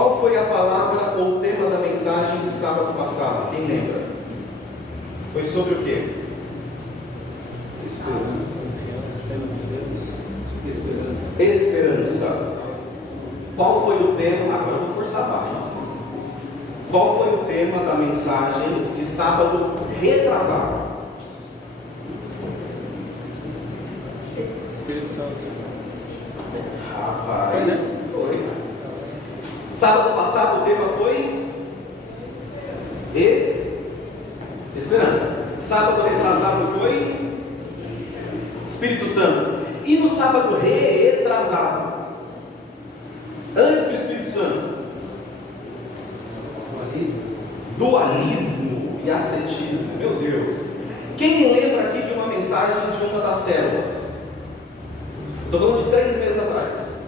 Qual foi a palavra ou o tema da mensagem de sábado passado? Quem lembra? Foi sobre o quê? Esperança. Qual foi o tema? Agora eu vou forçar a barra. Qual foi o tema da mensagem de sábado retrasado? Espírito Santo. Rapaz, Foi, né? Foi. Sábado passado o tema foi Esperança. Sábado retrasado foi Espírito Santo. E no sábado retrasado, antes do Espírito Santo, dualismo e ascetismo. Meu Deus. Quem lembra aqui de uma mensagem de uma das células? Estou falando de 3 meses atrás.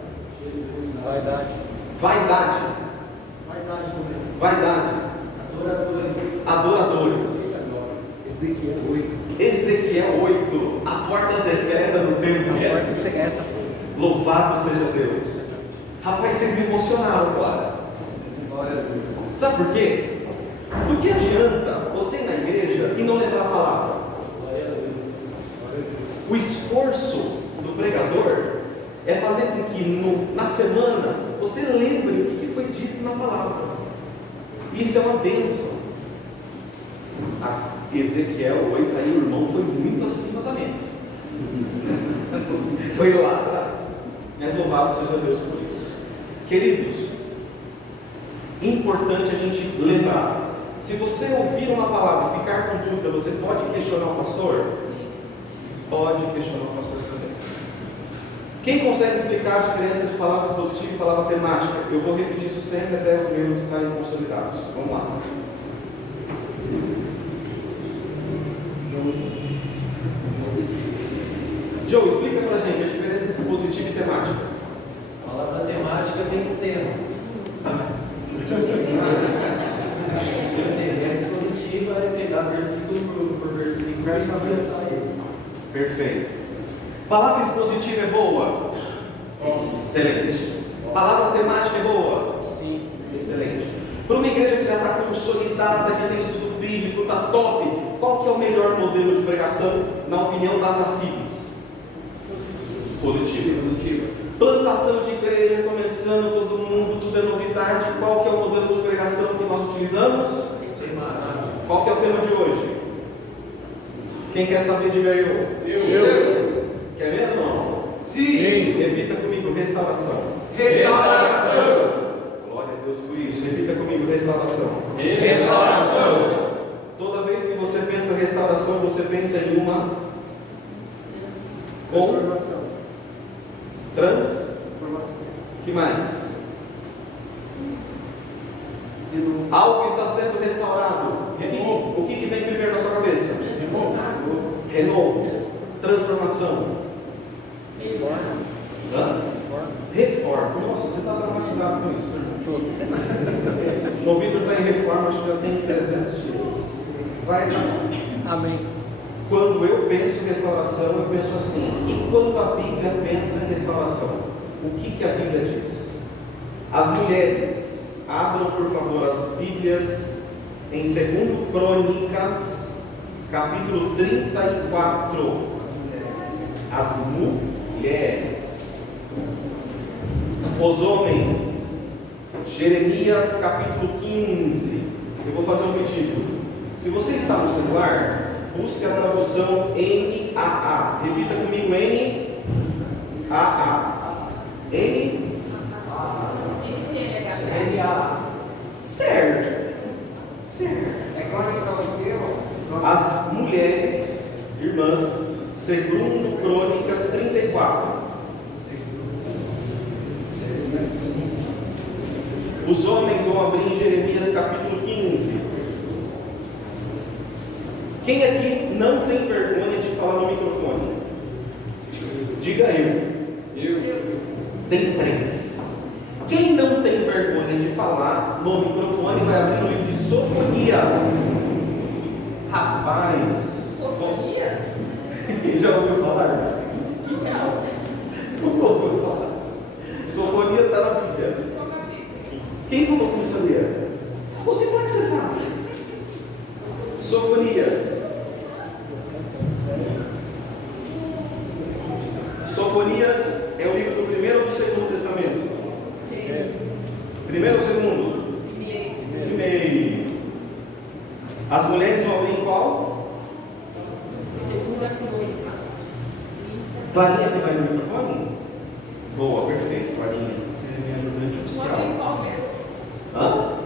Vaidade. Adoradores. Ezequiel 8. A porta secreta do templo. Essa. Louvado seja Deus. Rapaz, vocês me emocionaram agora. Sabe por quê? Do que adianta você ir na igreja e não lembrar a palavra? O esforço do pregador é fazer com que na semana você lembre o que foi dito na palavra. Isso é uma bênção. A Ezequiel 8, aí o irmão foi muito acima da média. Foi lá atrás. Mas louvado seja Deus por isso. Queridos, importante a gente lembrar. Se você ouvir uma palavra e ficar com dúvida, você pode questionar o pastor? Pode questionar o pastor também. Quem consegue explicar a diferença de palavra expositiva e palavra temática? Eu vou repetir isso sempre até os meus estarem consolidados. Vamos lá. Joe, explica pra gente a diferença de expositiva e temática. A palavra temática tem um tema. A expositiva é pegar versículo por versículo e saber sair. Perfeito. Palavra expositiva é boa? Excelente. Palavra temática é boa? Sim. Excelente. Para uma igreja que já está consolidada, que tem estudo bíblico, está top, qual que é o melhor modelo de pregação, na opinião das ACIBs? Expositiva. Plantação de igreja, começando todo mundo, tudo é novidade. Qual que é o modelo de pregação que nós utilizamos? Qual que é o tema de hoje? Quem quer saber, diga eu. Eu. Quer mesmo ou não? Sim. Repita comigo, restauração. Restauração. Glória a Deus por isso. Repita comigo, restauração. Restauração. Toda vez que você pensa em restauração, você pensa em uma Transformação. Que mais? Algo está sendo restaurado. O que vem primeiro na sua cabeça? Renovo. Transformação. Reforma. Nossa, você está traumatizado com isso, né? O Vitor está em reforma, acho que já tem 300 dias. Vai lá. Amém. Quando eu penso em restauração, eu penso assim. E quando a Bíblia pensa em restauração? O que a Bíblia diz? As mulheres, abram por favor as Bíblias em 2 Crônicas, capítulo 34. As mulheres. Os homens, Jeremias capítulo 15. Eu vou fazer um pedido. Se você está no celular, busque a tradução NAA. Repita comigo, NAA. Certo. É glória para o Deus. As mulheres, irmãs, 2 Crônicas 34. Os homens vão abrir em Jeremias capítulo 15. Quem aqui não tem vergonha de falar no microfone? Diga eu. Tem 3. Quem não tem vergonha de falar no microfone vai abrir no livro de Sofonias. Rapaz. Sofonias? Já ouviu falar? Não. Nunca ouviu falar. Sofonias está na Bíblia. Quem falou que não sabia? Você, como é que você sabe? Sofonias. Sofonias é o livro do Primeiro ou do Segundo Testamento? Primeiro ou segundo? Primeiro. As mulheres vão abrir em qual? Clarinha que vai no microfone? Boa, perfeito, Clarinha. Você é minha ajudante oficial. Hã?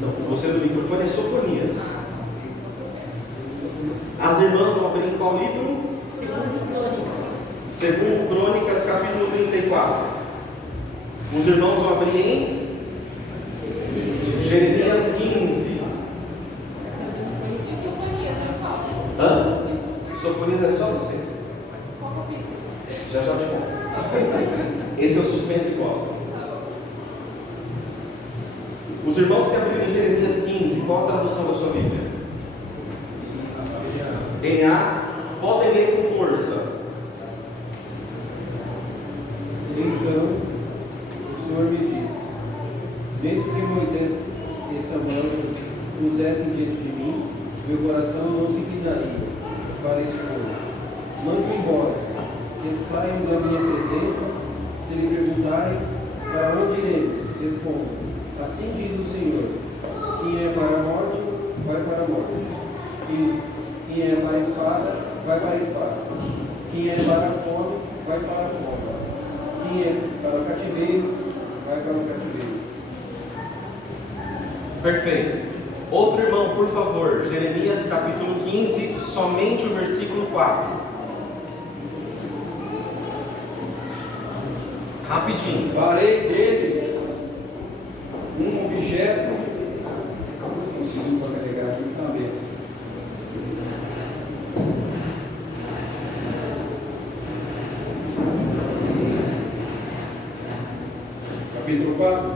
Não, você no microfone é Sofonias. As irmãs vão abrir em qual livro? Segundo Crônicas, capítulo 34. Os irmãos vão abrir em Jeremias 15. Hã? Sofonias é só você. Já te conto. Esse é o suspense gospel. Os irmãos que abriram em Jeremias 15, qual a tradução da sua Bíblia? NA, voltem a ler com força. Então, o Senhor me disse: mesmo que Moisés e Samuel pusessem diante de mim, meu coração não se inclinaria para esse povo. Mande embora, que saiam da minha presença. Se lhe perguntarem para onde iremos, respondam: assim diz o Senhor: quem é para a morte, vai para a morte. Quem é para a espada, vai para a espada. Quem é para a fome, vai para a fome. Quem é para o cativeiro, vai para o cativeiro. Perfeito. Outro irmão, por favor, Jeremias capítulo 15, somente o versículo 4. Rapidinho. Farei deles um objeto. Conseguimos carregar aqui na cabeça. Capítulo 4.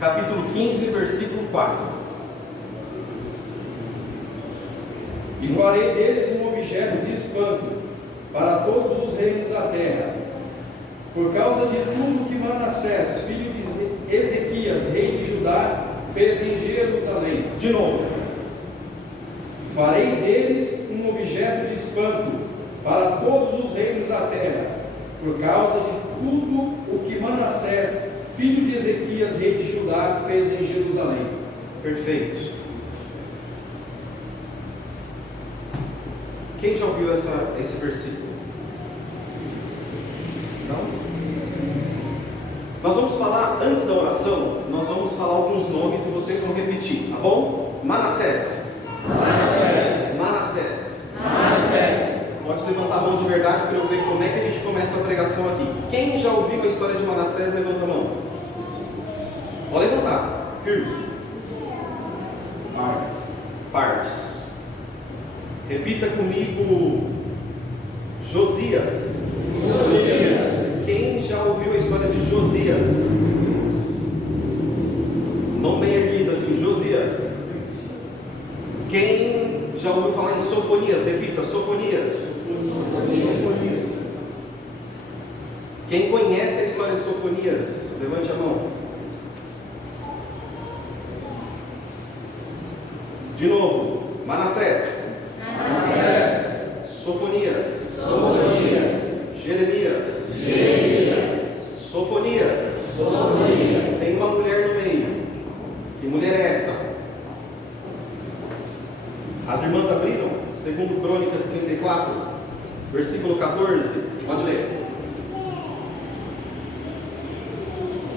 Capítulo 15, versículo 4. E farei deles um objeto de espanto para todos os reinos da terra, por causa de tudo que Manassés, filho de Ezequias, rei de Judá, fez em Jerusalém. De novo. Farei deles um objeto de espanto para todos os reinos da terra, por causa de tudo o que Manassés, filho de Ezequias, rei de Judá, fez em Jerusalém. Perfeito. Quem já ouviu esse versículo? Não? Nós vamos falar, antes da oração, nós vamos falar alguns nomes e vocês vão repetir, tá bom? Manassés. Pode levantar a mão de verdade para eu ver como é que a gente começa a pregação aqui. Quem já ouviu a história de Manassés, levanta a mão. Pode levantar, firme. Partes. Repita comigo: Josias. Quem já ouviu a história de Josias? Mão bem erguida assim, Josias. Quem já ouviu falar em Sofonias? Repita, Sofonias. Quem conhece a história de Sofonias? Levante a mão. De novo, Manassés. Sofonias. Jeremias. Sofonias. Tem uma mulher no meio. Que mulher é essa? As irmãs abriram, segundo Crônicas 34, versículo 14. Pode ler.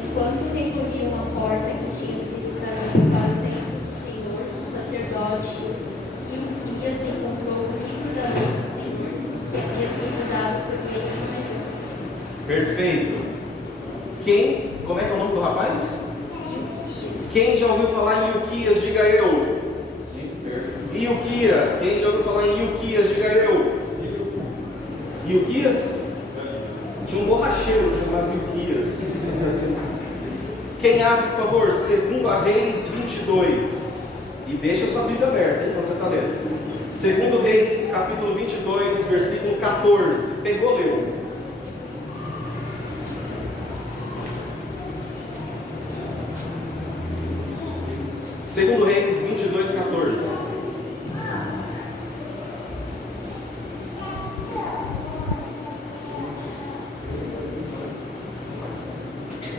Enquanto percorriam a porta que tinha sido trazida para o templo do Senhor, o sacerdote Hilquias encontrou o livro da lei do Senhor, que havia sido dado por meio de Moisés. Perfeito. Como é que é o nome do rapaz? Quem já ouviu falar em Hilquias, diga eu. Hilquias. Quem já ouviu falar em Hilquias, diga eu. Hilquias? Tinha um borracheiro chamado Hilquias. Quem abre, por favor, 2 Reis 22. E deixa a sua Bíblia aberta, hein, quando você está lendo. 2 Reis, capítulo 22, versículo 14. Pegou, leu. 2 Reis 22:14.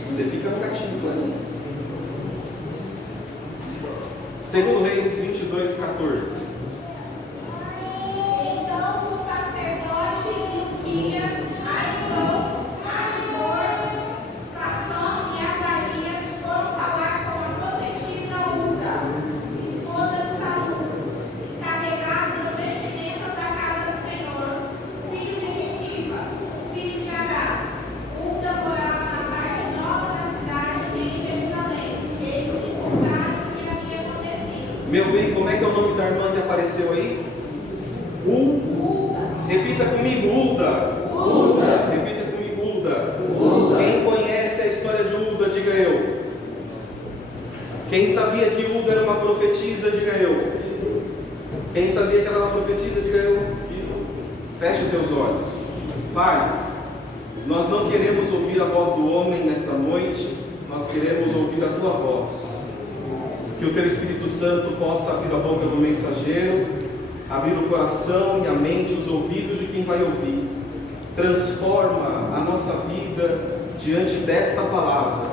Você fica no gatinho ali. 2 Reis 22:14. Então o sacerdote Ilquias, Aimor, Safão e Azarias foram falar com a profetisa Hulda, esposa de Saul, encarregada das vestimentas da casa do Senhor, filho de Tiquiva, filho de Arás. Hulda morava na parte nova da cidade, em Jerusalém. Eles se contaram o que havia acontecido. Meu bem, como é que é o nome da irmã que apareceu aí? Repita comigo, Hulda. Repita comigo, Hulda. Quem conhece a história de Hulda, diga eu. Quem sabia que Hulda era uma profetisa, diga eu. Quem sabia que ela era uma profetisa, diga eu. Feche os teus olhos. Pai, nós não queremos ouvir a voz do homem nesta noite, nós queremos ouvir a tua voz. Que o teu Espírito Santo possa abrir a boca do mensageiro, abrir o coração e a mente, os ouvidos de quem vai ouvir. Transforma a nossa vida diante desta palavra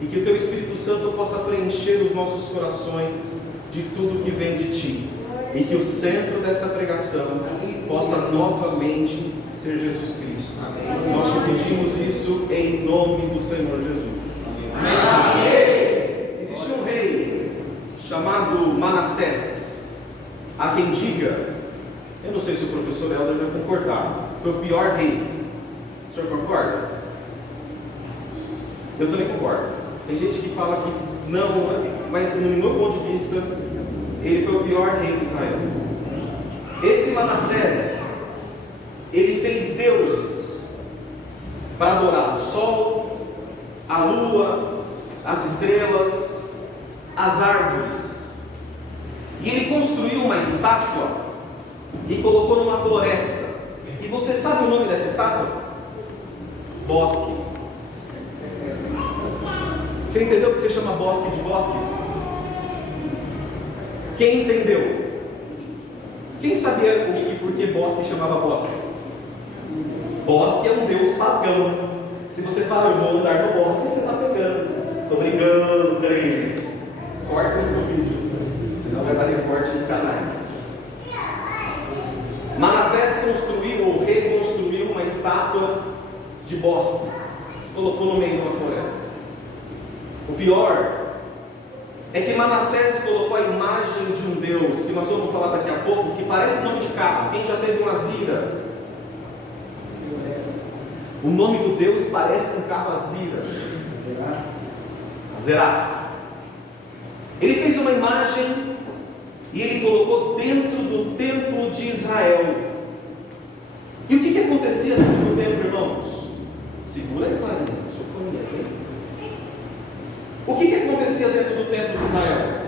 e que o teu Espírito Santo possa preencher os nossos corações de tudo que vem de ti e que o centro desta pregação possa novamente ser Jesus Cristo. Nós te pedimos isso em nome do Senhor Jesus. Amém. Existia um rei chamado Manassés, há quem diga, eu não sei se o professor Helder vai concordar, foi o pior rei. O senhor concorda? Eu também concordo. Tem gente que fala que não, mas no meu ponto de vista, ele foi o pior rei de Israel. Esse Manassés, ele fez deuses para adorar o sol, a lua, as estrelas, as árvores. E ele construiu uma estátua e colocou numa floresta. E você sabe o nome dessa estátua? Bosque. Você entendeu que você chama bosque de bosque? Quem entendeu? Quem sabia por que bosque chamava bosque? Bosque é um deus pagão. Se você fala, eu vou andar no bosque, você está pegando. Estou brincando, crente. Corta isso no vídeo, senão vai dar recorte nos canais. Manassés construiu ou reconstruiu uma estátua de bosque, colocou no meio de uma floresta. O pior é que Manassés colocou a imagem de um Deus, que nós vamos falar daqui a pouco, que parece nome de carro. Quem já teve um Azira? O nome do Deus parece um carro Azira. Azerá. Ele fez uma imagem e ele colocou dentro do templo de Israel. E o que acontecia dentro do templo, irmãos? Segura aí, Clarinha, sofonias, hein? O que acontecia dentro do templo de Israel?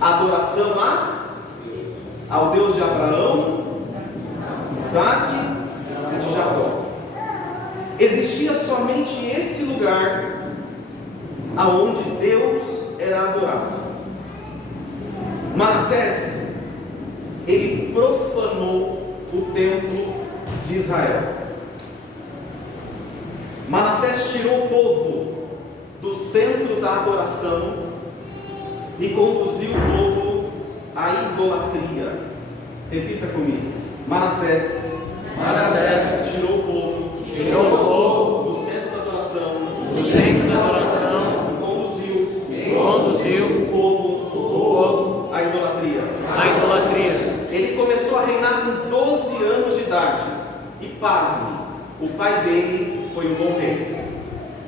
Adoração ao Deus de Abraão, Isaac e de Jacó. Existia somente esse lugar aonde Deus era adorado. Manassés, ele profanou o templo de Israel. Manassés tirou o povo do centro da adoração e conduziu o povo à idolatria. Repita comigo. Manassés tirou o povo do centro da adoração e conduziu o povo à idolatria. Ele começou a reinar com 12 anos de idade e, pasme, o pai dele foi um bom rei,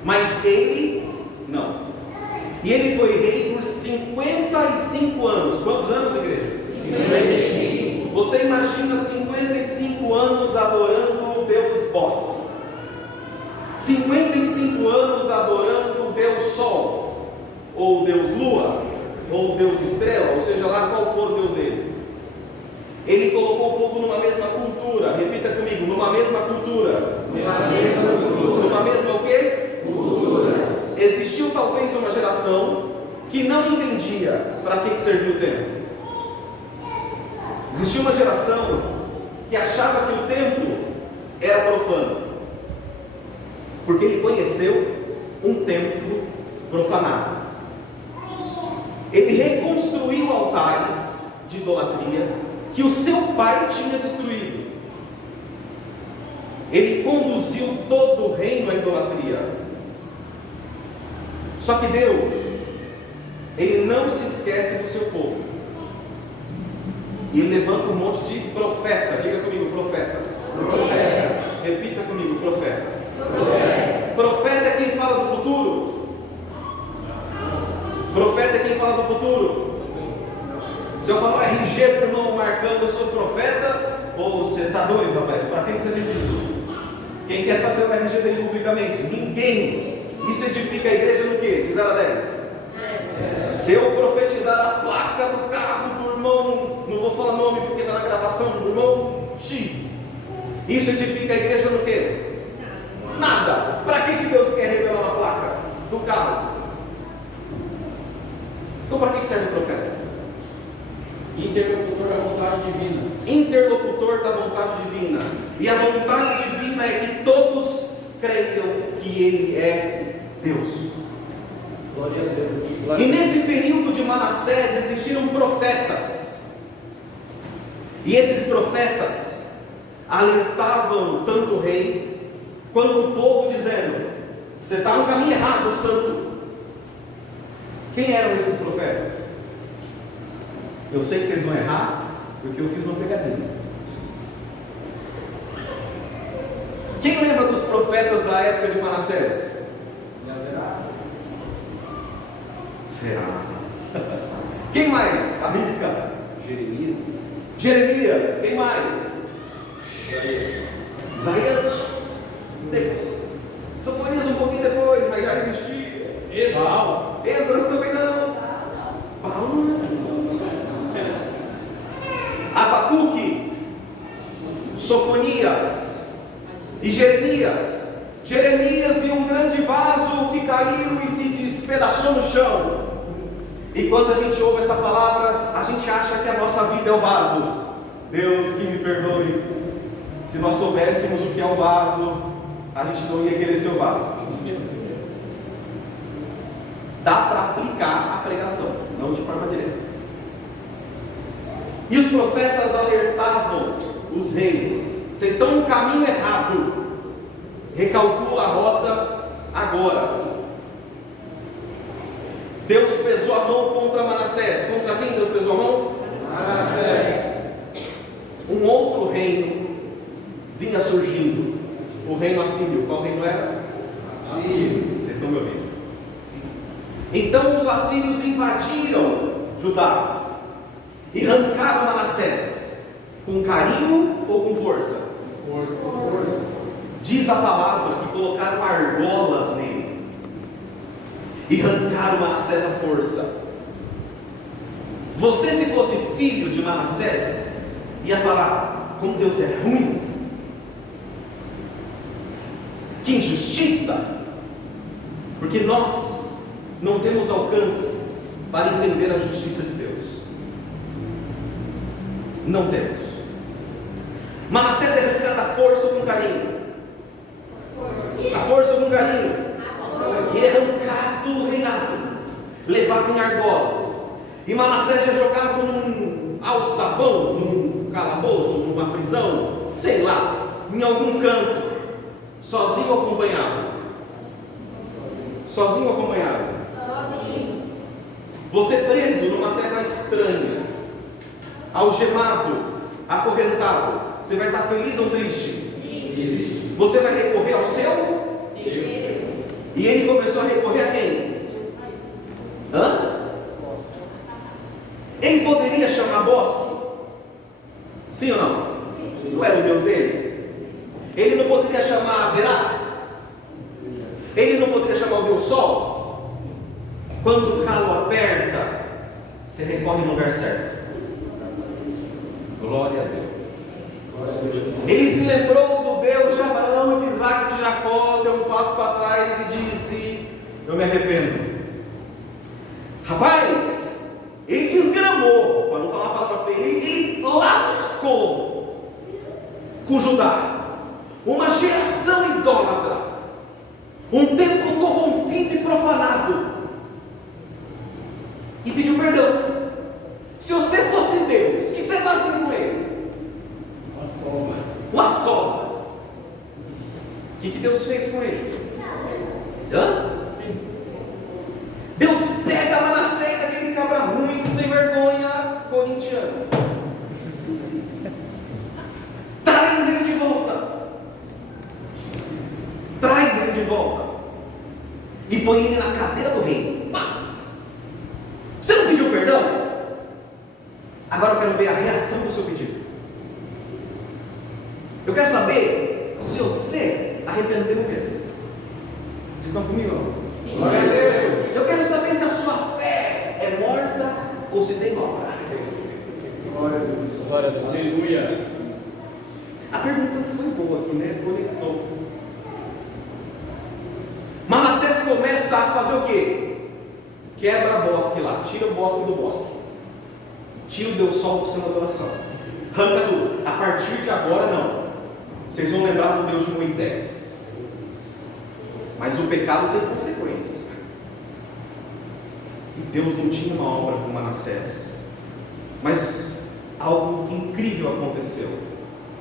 mas ele não. E ele foi rei por 55 anos. Quantos anos, igreja? 55. Você imagina 55 anos adorando o Deus Bosque, 55 anos adorando o Deus Sol, ou Deus Lua, ou Deus Estrela, ou seja lá qual for o Deus dele. Ele colocou o povo numa mesma cultura. Repita comigo, numa mesma cultura. Numa mesma o quê? Cultura. Existiu talvez uma geração que não entendia para que servia o templo. Existia uma geração que achava que o templo era profano, porque ele conheceu um templo profanado. Ele reconstruiu altares de idolatria que o seu pai tinha destruído. Ele conduziu todo o reino à idolatria. Só que Deus, Ele não se esquece do seu povo. E Ele levanta um monte de profeta. Diga comigo, profeta. Profeta. Repita comigo, profeta. Profeta. Profeta é quem fala do futuro. Profeta é quem fala do futuro. Se eu falar RG para o irmão marcando, eu sou profeta, ou você está doido, rapaz? Para quem você diz isso? Quem quer saber o RG dele publicamente? Ninguém. Isso edifica a igreja no quê? De 0 a 10. Se eu profetizar a placa do carro do irmão, não vou falar nome porque está na gravação, do irmão X, isso edifica a igreja no quê? Nada. Para que Deus quer revelar a placa do carro? Então para que serve o profeta? Interlocutor da vontade divina. Interlocutor da vontade divina. E a vontade divina é que todos creiam que Ele é Deus. Glória a Deus. E nesse período de Manassés existiram profetas. E esses profetas alertavam tanto o rei quanto o povo, dizendo: você está no caminho errado, santo. Quem eram esses profetas? Eu sei que vocês vão errar, porque eu fiz uma pegadinha. Quem lembra dos profetas da época de Manassés? Será? Quem mais? Arrisca. Jeremias. Jeremias. Quem mais? Isaías não. Sofonias um pouquinho depois, mas já existia. Esdras também não. Paulo não. Abacuque, Sofonias e Jeremias. Jeremias viu um grande vaso que caiu e se despedaçou no chão. E quando a gente ouve essa palavra, a gente acha que a nossa vida é o vaso. Deus que me perdoe. Se nós soubéssemos o que é o vaso, a gente não ia querer ser o vaso. Dá para aplicar a pregação, não de forma direta. E os profetas alertavam os reis: vocês estão no caminho errado, recalcula a rota agora. Deus pesou a mão contra Manassés. Contra quem Deus pesou a mão? Manassés. Um outro reino vinha surgindo, o reino assírio. Qual reino era? Assírio. Vocês estão me ouvindo? Então os assírios invadiram Judá e arrancaram Manassés, com carinho ou com força? Força. Diz a palavra que colocaram argolas nele e arrancaram Manassés à força. Você, se fosse filho de Manassés, ia falar: como Deus é ruim, que injustiça, porque nós não temos alcance para entender a justiça de Deus. Não temos. Manassés é arrancado à força ou com carinho? A força ou com carinho? Ele é arrancado do reinado, levado em argolas. E Manassés é jogado num alçapão, num calabouço, numa prisão, sei lá, em algum canto, sozinho ou acompanhado? Sozinho ou acompanhado? Sozinho. Você preso numa terra estranha, algemado, acorrentado, você vai estar feliz ou triste? Triste. Você vai recorrer ao seu? Deus. E ele começou a recorrer a quem? Hã? Ele poderia chamar Bosque? Sim ou não? Não era o Deus dele? Ele não poderia chamar Azerá? Ele não poderia chamar o Deus Sol? Quando o calo aperta, você recorre no lugar certo. Glória a Deus. Ele se lembrou do Deus de Abraão, de Isaac, de Jacó, deu um passo para trás e disse: eu me arrependo. Rapaz, ele desgramou, para não falar a palavra feia, ele lascou com Judá. Uma geração idólatra, um templo corrompido e profanado, e pediu perdão. Se você fosse Deus, o que você fazia com ele? Uma sova. O que Deus fez com ele? Deus pega Manassés, aquele cabra ruim, sem vergonha, corintiano, traz ele de volta. Traz ele de volta e põe ele na cadeira do rei. Pá. Você não pediu perdão? Agora eu quero ver a reação do seu pedido. Eu quero saber se você arrependeu mesmo. Vocês estão comigo? Sim. Glória a Deus. Eu quero saber se a sua fé é morta ou se tem obra. Glória a Deus. Glória a Deus. Aleluia. A pergunta foi boa aqui, né? Conectou. Manassés começa a fazer o quê? Quebra bosque lá, tira o bosque do bosque, tira o Deus Sol do seu adoração, arranca tudo. A partir de agora não. Vocês vão lembrar do Deus de Moisés, mas o pecado tem consequência. E Deus não tinha uma obra com Manassés, mas algo incrível aconteceu.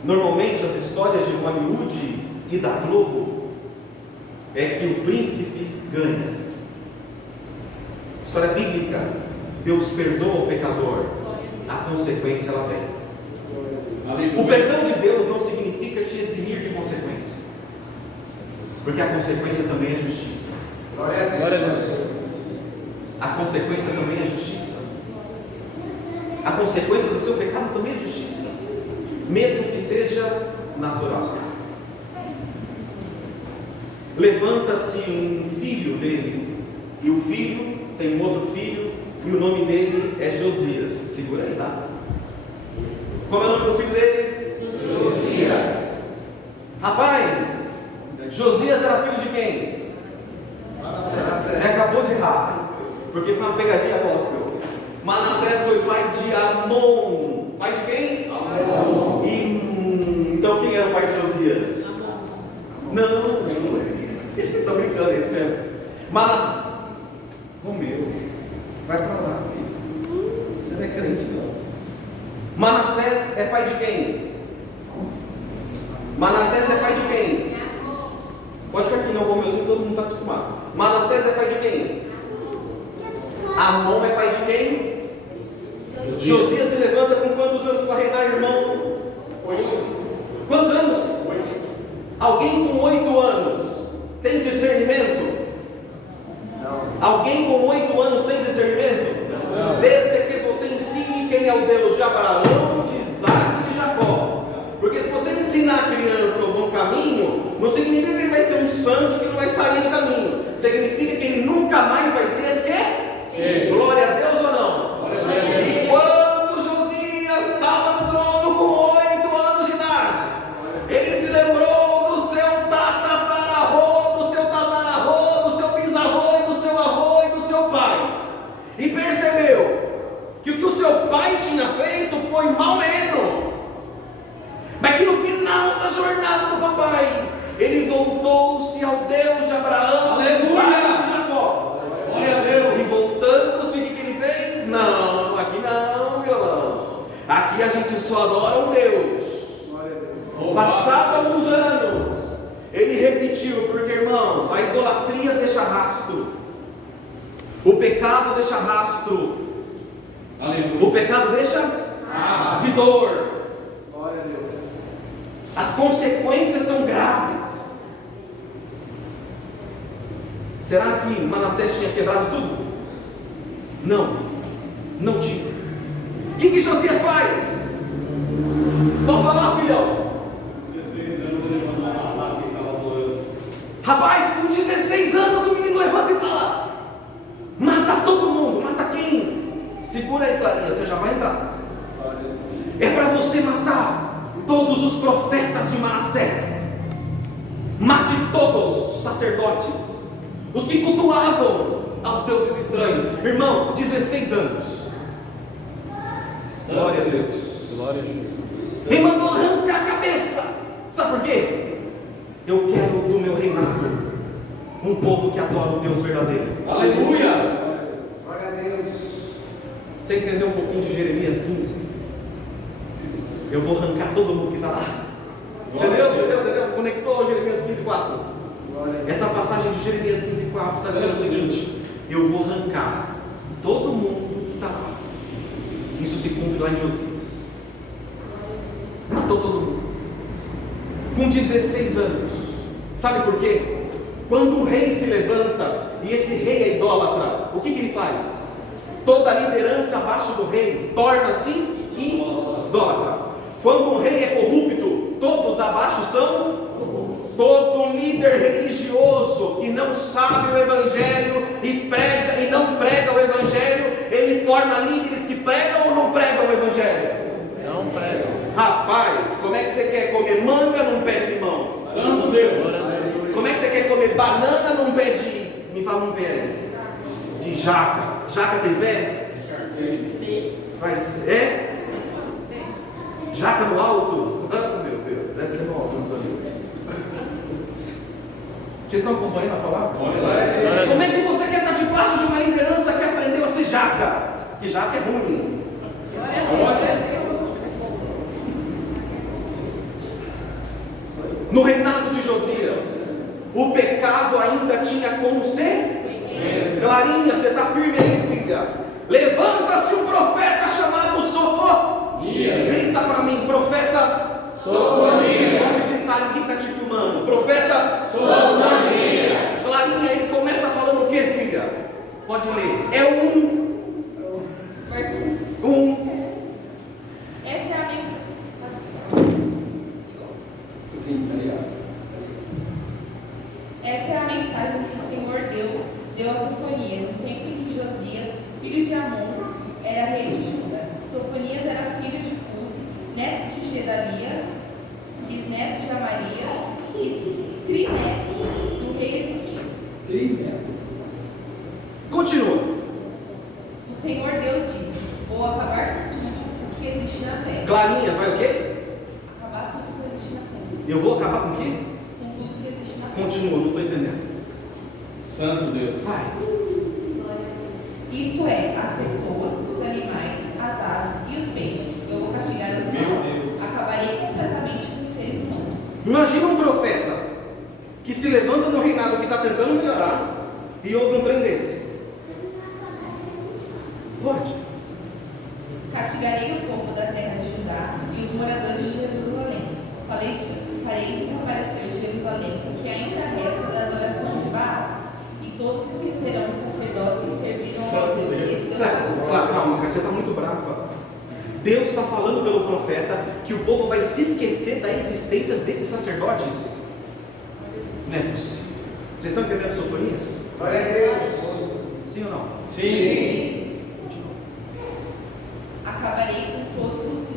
Normalmente as histórias de Hollywood e da Globo é que o príncipe ganha. História bíblica: Deus perdoa o pecador, a consequência ela vem. O perdão de Deus não significa te eximir de consequência, porque a consequência também é justiça. Glória a Deus. A consequência também é justiça. A consequência do seu pecado também é justiça, mesmo que seja natural. Levanta-se um filho dele, e o filho tem um outro filho, e o nome dele é Josias. Segura aí, tá? Como é o nome do filho dele? Josias. Rapaz, Josias era filho de quem? Você acabou de errar, porque foi uma pegadinha gospel. Manassés foi pai de Amon. Pai de quem? Amon. Então quem era o pai de Josias? Não, estou brincando, é isso mesmo. Manassés, Romeu, vai para lá, filho. Você não é crente, não. Manassés é pai de quem? Manassés é pai de quem? Pode ficar aqui, não, Romeuzinho, todo mundo está acostumado. Manassés é pai de quem? Amon é pai de quem? Josias se levanta com quantos anos para reinar, irmão? 8. Quantos anos? 8. Alguém com 8 anos tem discernimento? Não. Alguém com 8 anos tem discernimento? Não. Desde que você ensine quem é o Deus de Abraão, de Isaac e de Jacó. Porque se você ensinar a criança o bom caminho, não significa que ele vai ser um santo que não vai sair do caminho. Significa que ele nunca mais vai ser esquecido. Glória a Deus ou não? E quando Josias estava no trono com 8 anos de idade, ele se lembrou do seu tataravô, do seu tataravô, do seu bisavô e do seu avô e do seu pai, e percebeu que o que o seu pai tinha feito foi maleno, mas que no final da jornada do papai, ele voltou-se ao Deus de Abraão, Isaac e Jacó. Glória a Deus. E voltando-se, o que ele fez? Não, aqui não, violão. Aqui a gente só adora um Deus. Passados alguns anos, ele repetiu, porque irmãos, a idolatria deixa rastro, o pecado deixa rastro, aleluia. O pecado deixa de dor. Glória a Deus. As consequências são graves. Será que Manassés tinha quebrado tudo? Não, não tinha. O que Josias faz? Vamos falar, filhão. 16 anos ele levantou uma barraca e estava adorando. Rapaz, com 16 anos o menino levanta e fala: mata todo mundo. Mata quem? Segura aí, Clarinha, você já vai entrar. É para você matar todos os profetas de Manassés. Mate todos os sacerdotes, os que cultuavam aos deuses estranhos. Irmão, 16 anos. Glória a Deus. Glória a Jesus. Me mandou arrancar a cabeça. Sabe por quê? Eu quero do meu reinado um povo que adora o Deus verdadeiro. Aleluia! Glória a Deus. Você entendeu um pouquinho de Jeremias 15? Eu vou arrancar todo mundo que está lá. Entendeu? Conectou Jeremias 15, 4. Essa passagem de Jeremias 15, 4 está dizendo o seguinte: eu vou arrancar todo mundo que está lá. Isso se cumpre lá em Josias. Matou todo mundo. Com 16 anos. Sabe por quê? Quando o rei se levanta e esse rei é idólatra, o que ele faz? Toda a liderança abaixo do rei torna-se idólatra. Quando o rei é corrupto, todos abaixo são. Todo líder religioso que não sabe o evangelho e não prega o evangelho, ele forma líderes que pregam ou não pregam o evangelho? Não prega. Rapaz, como é que você quer comer manga num pé de limão? Santo Deus! Como é que você quer comer banana num pé de... Me fala um pé de jaca. Jaca tem pé? Mas é? Jaca no alto? Ah, meu Deus, desce no alto, meus amigos. Vocês estão acompanhando a palavra? Como é que você quer estar debaixo de uma liderança que aprendeu a ser jaca? Porque jaca é ruim. No reinado de Josias, o pecado ainda tinha como ser? Clarinha, você está firme aí, filha? Levanta-se um profeta chamado Sofonias. Grita para mim, profeta Sofonias. Pode gritar, ninguém está te filmando. Profeta Sofonias. Clarinha, ele começa falando o que, filha? Pode ler. É Essa é a mensagem. Sim, tá ligado. Essa é a mensagem que o Senhor Deus deu a Sofonias no tempo em que Josias, filho de Amon, era rei de Judá. Sofonias era filho de Cusi, neto de Gedalias, bisneto de Amarias e trineto do rei Ezequias. Continua. O Senhor Deus disse: vou acabar com tudo que existe na terra. Clarinha, vai o quê? Acabar com tudo que existe na terra. Eu vou acabar com o quê? Com tudo que existe na terra. Continua, não estou entendendo. Santo Deus! Vai. Isto é, as pessoas, os animais, as aves e os peixes. Eu vou castigar os Meu maus. Deus. Acabarei completamente com os seres humanos. Imagina um profeta que se levanta no reinado que está tentando melhorar e ouve um trem desse. Pode. Castigarei o povo da terra de Judá e os moradores de Jerusalém. Farei desaparecer de Jerusalém o que ainda resta da adoração de Baal. E todos se esquecerão dos sacerdotes que serviram ao Deus. Esse Deus Calma, cara, você está muito brava. Deus está falando pelo profeta que o povo vai se esquecer da existência desses sacerdotes. Não é possível. Vocês estão entendendo Sofonias? Glória a Deus. Sim ou não? Sim! Acabarei com todos os que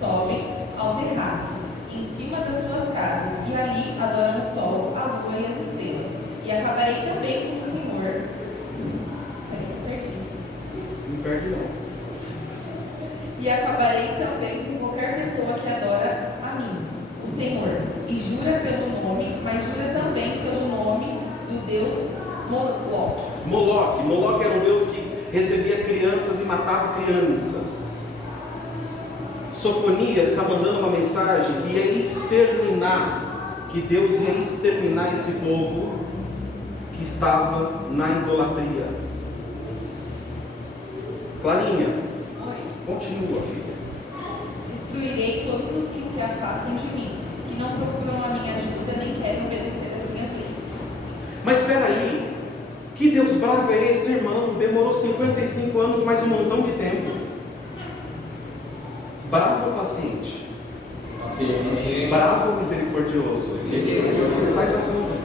sobem ao terraço, em cima das suas casas, e ali adoram o sol, a lua e as estrelas. E acabarei também com o Senhor. Não perde não. E acabarei também com qualquer pessoa que adora a mim, o Senhor, e jura pelo nome, mas jura também pelo nome do Deus Moloque. Moloque era um Deus que recebia crianças e matava crianças. Sofonias está mandando uma mensagem que ia exterminar, que Deus ia exterminar esse povo que estava na idolatria. Clarinha, continua, filha. Destruirei todos os que se afastam de mim, que não procuram a minha ajuda nem querem obedecer às minhas leis. Mas espera aí, que Deus bravo é esse, irmão? Demorou 55 anos, mais um montão de tempo. Bravo ou paciente? Paciente. Bravo ou misericordioso? Faz a conta.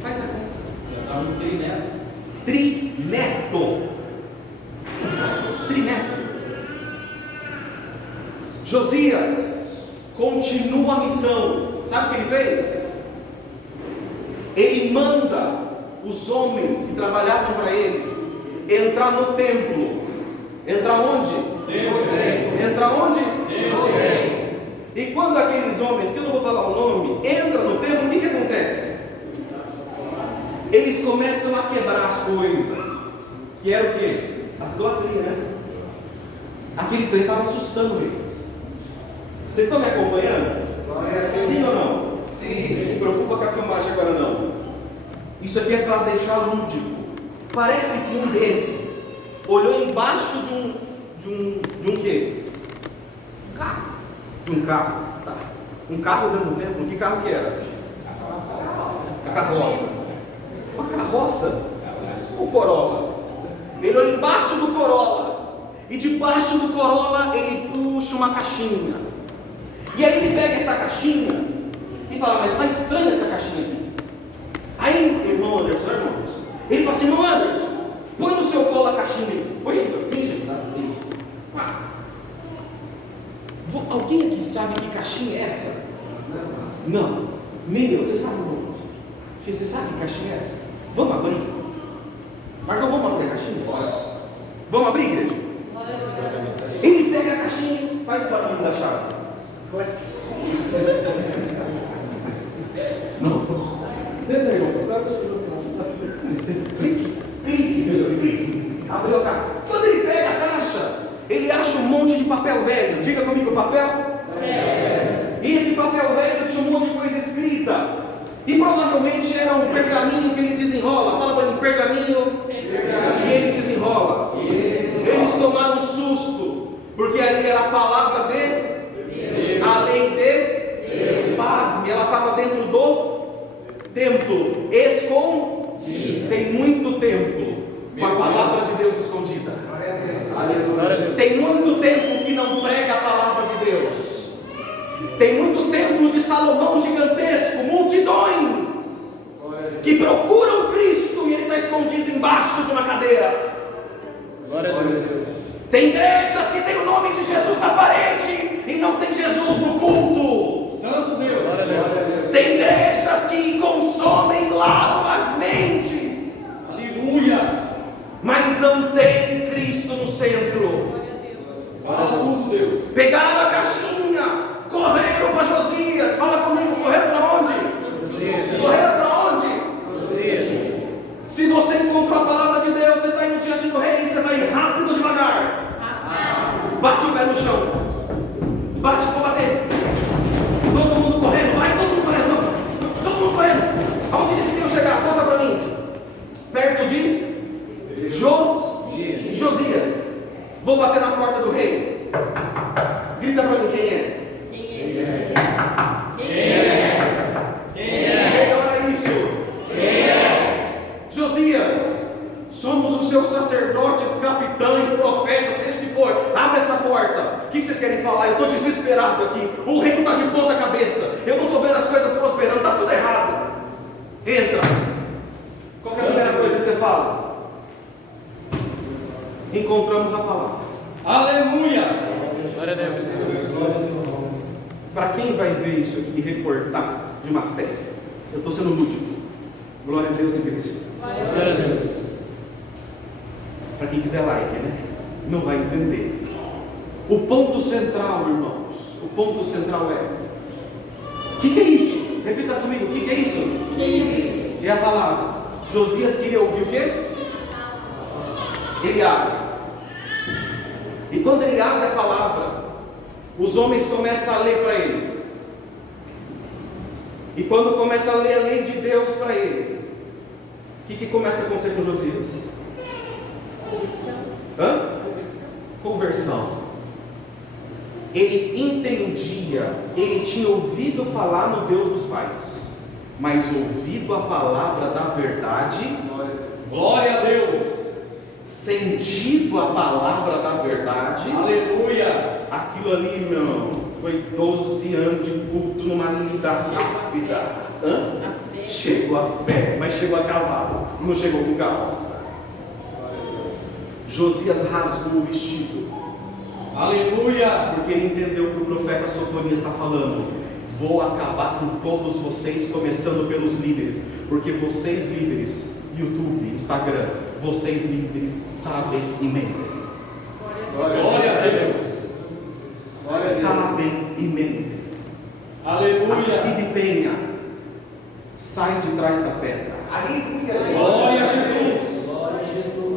Faz a conta. Já está no trineto. Trineto. Josias continua a missão. Sabe o que ele fez? Ele manda os homens que trabalhavam para ele entrar no templo. Entrar onde? Entrar onde? E quando aqueles homens, que eu não vou falar o nome, entram no templo, o que acontece? Eles começam a quebrar as coisas. Que era o quê? As idolatrias, né? Aquele trem estava assustando eles. Vocês estão me acompanhando? Sim ou não? Sim. Não se preocupa com a filmagem agora não. Isso aqui é para deixar lúdico. Parece que um desses olhou embaixo de um quê? Carro. De um carro. Tá. Um carro dentro do templo. Que carro que era? A carroça. Uma carroça? O Corolla. Ele olha embaixo do Corolla. E debaixo do Corolla ele puxa uma caixinha. E aí ele pega essa caixinha e fala, mas está estranha essa caixinha aqui. Aí, irmão Anderson, ele fala assim, irmão Anderson, põe no seu colo a caixinha aí. Põe aí, finge, tá? Alguém aqui sabe que caixinha é essa? Não. Nem eu, você sabe não. Você sabe que caixinha é essa? Vamos abrir. Marcão, vamos abrir a caixinha? Bora. Vamos abrir, igreja? Ele pega a caixinha, faz o barulho da chave. Não. Clique. Abriu a caixa. Quando ele pega a caixa, ele acha um monte de papel velho. Diga comigo, papel? E esse papel velho tinha um monte de coisa escrita. E provavelmente era um pergaminho que ele desenrola. Fala para mim, pergaminho. E ele desenrola. Eles tomaram um susto, porque ali era a palavra de a lei de pasme, ela estava dentro do templo, escondido. Tem muito templo com a palavra de Deus escondida. Tem muito templo que não prega a palavra de Deus. Tem muito templo de Salomão gigantesco, multidões que procuram Cristo e ele está escondido embaixo de uma cadeira. Tem igrejas que tem o nome de Jesus na parede e não tem Jesus no culto. Santo Deus. Tem igrejas que consomem, lavam as mentes. Aleluia. Mas não tem Cristo no centro. Deus. Pegaram a caixinha, correram para Josias. Fala comigo, correram para onde? Correram para onde? Se você encontrou a palavra de Deus, você está indo diante do rei, você vai rápido ou devagar? Bate o pé no chão. Bate, vou bater. Todo mundo correndo, vai, todo mundo correndo. Todo mundo correndo. Aonde eles queriam chegar? Conta para mim. Perto de Josias. Vou bater na porta do rei. Grita para mim, quem é? Melhora isso. Josias, somos os seus sacerdotes, capitães, profetas, seja o que for. Abre essa porta. O que vocês querem falar? Eu estou desesperado aqui. O reino está de ponta cabeça. Eu não estou vendo as coisas prosperando. Está tudo errado. Entra. Qual é a primeira coisa que você fala? Encontramos a palavra. Aleluia. Glória a Deus. Para quem vai ver isso aqui e reportar de uma fé? Eu estou sendo lúdico. Glória a Deus, igreja. Glória a Deus. Para quem quiser like, né? Não vai entender. O ponto central, irmãos. O ponto central é: o que é isso? Repita comigo, o que é isso? É a palavra. Josias queria ouvir o quê? Ele abre. E quando ele abre a palavra, os homens começam a ler para ele. E quando começa a ler a lei de Deus para ele, o que começa a acontecer com Josias? Conversão. Ele entendia, ele tinha ouvido falar no Deus dos pais, mas ouvido a palavra da verdade, Glória a Deus. sentido a palavra da verdade, Aleluia. aquilo ali, irmão, foi 12 anos de culto numa linda rápida. Chegou a fé, mas chegou a cavalo, não chegou com carroça. Josias rasgou o vestido. Aleluia. Porque ele entendeu que o profeta Sofonias está falando: vou acabar com todos vocês, começando pelos líderes, porque vocês líderes YouTube, Instagram, vocês líderes sabem e mentem. Glória a Deus. Glória a Deus. Sabem e mentem. Aleluia. A Cid Penha sai de trás da pedra. Aleluia, Glória a Jesus.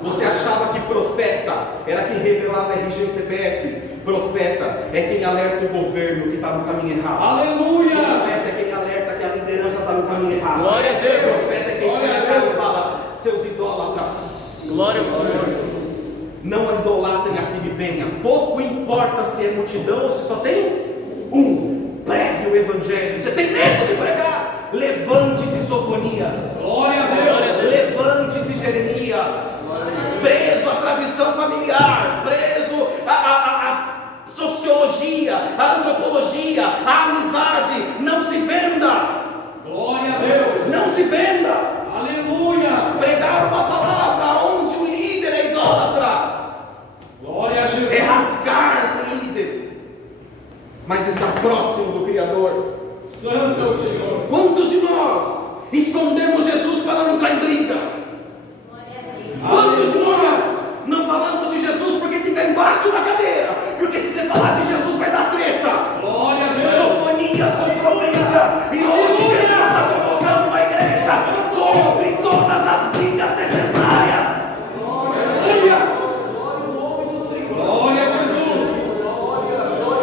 Você achava que profeta era quem revelava RG e CPF? Profeta é quem alerta o governo que está no caminho errado. Aleluia. Profeta é quem alerta que a liderança está no caminho errado. Glória a Deus. Profeta é quem Glória a põe a cara Deus. e fala: seus idólatras, Glória ao Senhor. não idolatrem a Cid Penha. Pouco importa se é multidão ou se só tem um. Pregue o evangelho. Você tem medo de pregar? Levante-se, Sofonias. Glória a Deus. Levante-se, Jeremias. Preso à tradição familiar, preso à sociologia, à antropologia, à amizade. Não se venda. Glória a Deus. Não se venda. Aleluia. Pregar uma palavra onde o líder é idólatra Glória a Jesus. é rasgar com o líder, mas está próximo do Criador. Santo é o Senhor. Quantos de nós escondemos Jesus para não entrar em briga? Quantos de nós não falamos de Jesus porque fica embaixo da cadeira? Porque se você falar de Jesus vai dar treta. Glória a Deus. Sofonias comprou briga e hoje Jesus está convocando uma igreja. Compre todas as brigas necessárias. Glória a Jesus.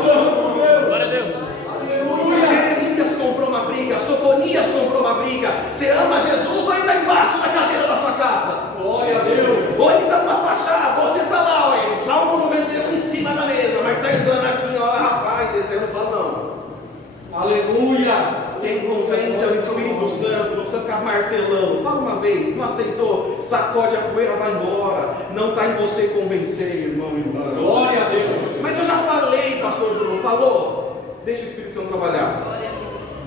Santo Deus. Glória a Deus. Jeremias comprou uma briga, Sofonias comprou uma briga. Você ama Jesus ou ele está embaixo da cadeira da sua casa? Glória a Deus. Ou ele está numa fachada, ou você está lá, ó, Salmo 91 em cima da mesa, mas está entrando aqui, ó, rapaz, esse eu não falo não. Aleluia. Quem convence é o Espírito Santo, não precisa ficar martelando. Fala uma vez, não aceitou, sacode a poeira, vai embora. Não está em você convencer, irmão e irmã. Glória a Deus. Mas eu já falei, pastor Bruno, falou? Deixa o Espírito Santo trabalhar.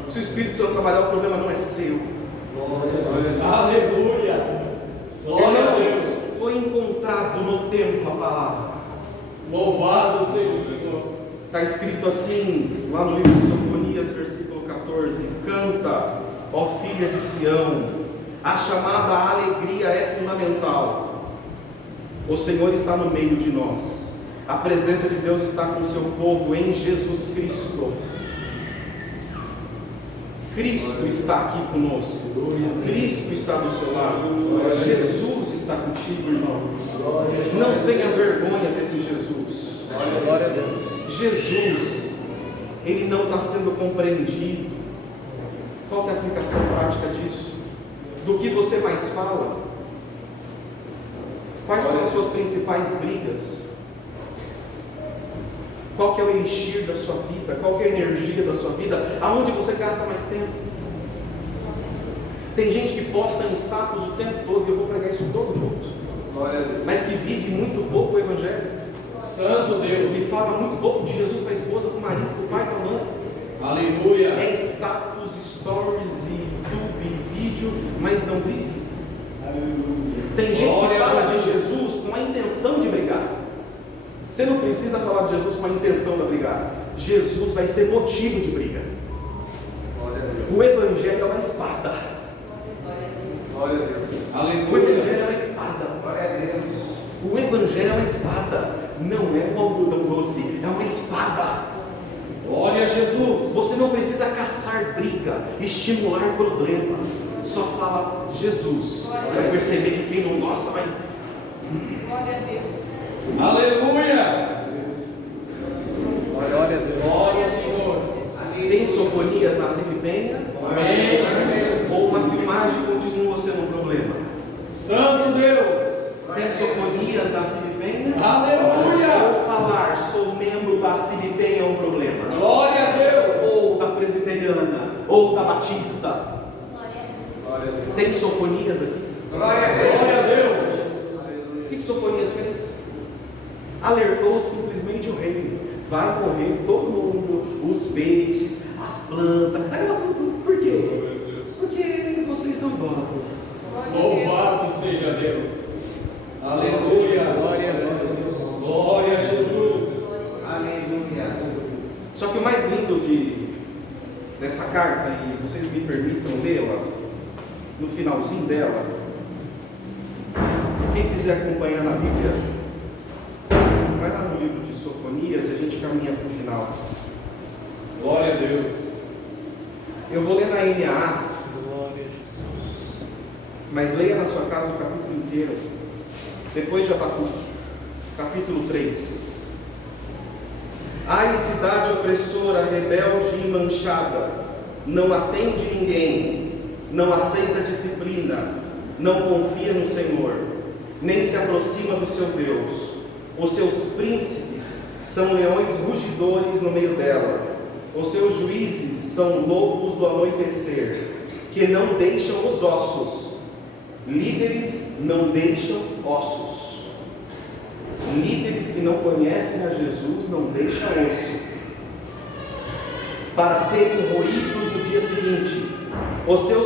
Se o Espírito Santo trabalhar, o problema não é seu. Aleluia. Glória a Deus. Foi encontrado no templo a palavra. Louvado seja o Senhor. Está escrito assim, lá no livro de Sofonias, versículo 14: Canta, ó filha de Sião, a chamada à alegria é fundamental. O Senhor está no meio de nós. A presença de Deus está com o seu povo em Jesus Cristo. Cristo está aqui conosco. Cristo está do seu lado. Jesus está contigo, irmão. Não tenha vergonha desse Jesus. Glória a Deus. Jesus, ele não está sendo compreendido. Qual que é a aplicação prática disso? Do que você mais fala? Quais são as suas principais brigas? Qual que é o elixir da sua vida? Qual que é a energia da sua vida? Aonde você gasta mais tempo? Tem gente que posta em status o tempo todo, e eu vou pregar isso todo mundo, Glória a Deus. mas que vive muito pouco o Evangelho. Santo Deus. Que fala muito pouco de Jesus para a esposa, para o marido, para o pai, para a mãe. Aleluia. É status, stories, YouTube, vídeo, mas não vive. Tem gente que Glória a fala de Jesus. Jesus com a intenção de brigar. Você não precisa falar de Jesus com a intenção de brigar. Jesus vai ser motivo de briga. Glória a Deus. O Evangelho é uma espada. Glória a Deus. O Aleluia. Evangelho é uma espada. Glória a Deus. O Evangelho é uma espada. Não é um algodão doce, é uma espada. Glória a Jesus. Você não precisa caçar briga, estimular problema. Só fala Jesus. Você vai perceber que quem não gosta vai. Glória a Deus. Aleluia. Glória a Deus. Glória ao Senhor. Tem Sofonias na Cid Penha? Amém. Ou uma filmagem continua sendo um problema? Santo Deus. Tem Sofonias da Cid Penha? Aleluia. Ou falar sou membro da Cid Penha é um problema? Glória a Deus. Ou da Presbiteriana? Ou da Batista? Glória a Deus. Tem Sofonias aqui? Glória a Deus. Glória a Deus. O que Sofonias fez? Alertou simplesmente o rei. Vai morrer todo mundo, os peixes, as plantas. Acabou tudo. Por quê? Porque vocês são idólatras. Louvado seja Deus. Aleluia. Glória a Deus. Glória a Jesus. Aleluia. Só que o mais lindo dessa carta, e vocês me permitam lê-la, no finalzinho dela, Quem quiser acompanhar na Bíblia, vai lá no livro de Sofonias e a gente caminha para o final. Glória a Deus. Eu vou ler na NAA, mas leia na sua casa o capítulo inteiro. Depois de Abacuque, capítulo 3. Ai, cidade opressora, rebelde e manchada, não atende ninguém, não aceita disciplina, não confia no Senhor, nem se aproxima do seu Deus. Os seus príncipes são leões rugidores no meio dela. Os seus juízes são lobos do anoitecer, que não deixam os ossos. Líderes não deixam ossos. Líderes que não conhecem a Jesus não deixam osso, para serem roídos no dia seguinte. Os seus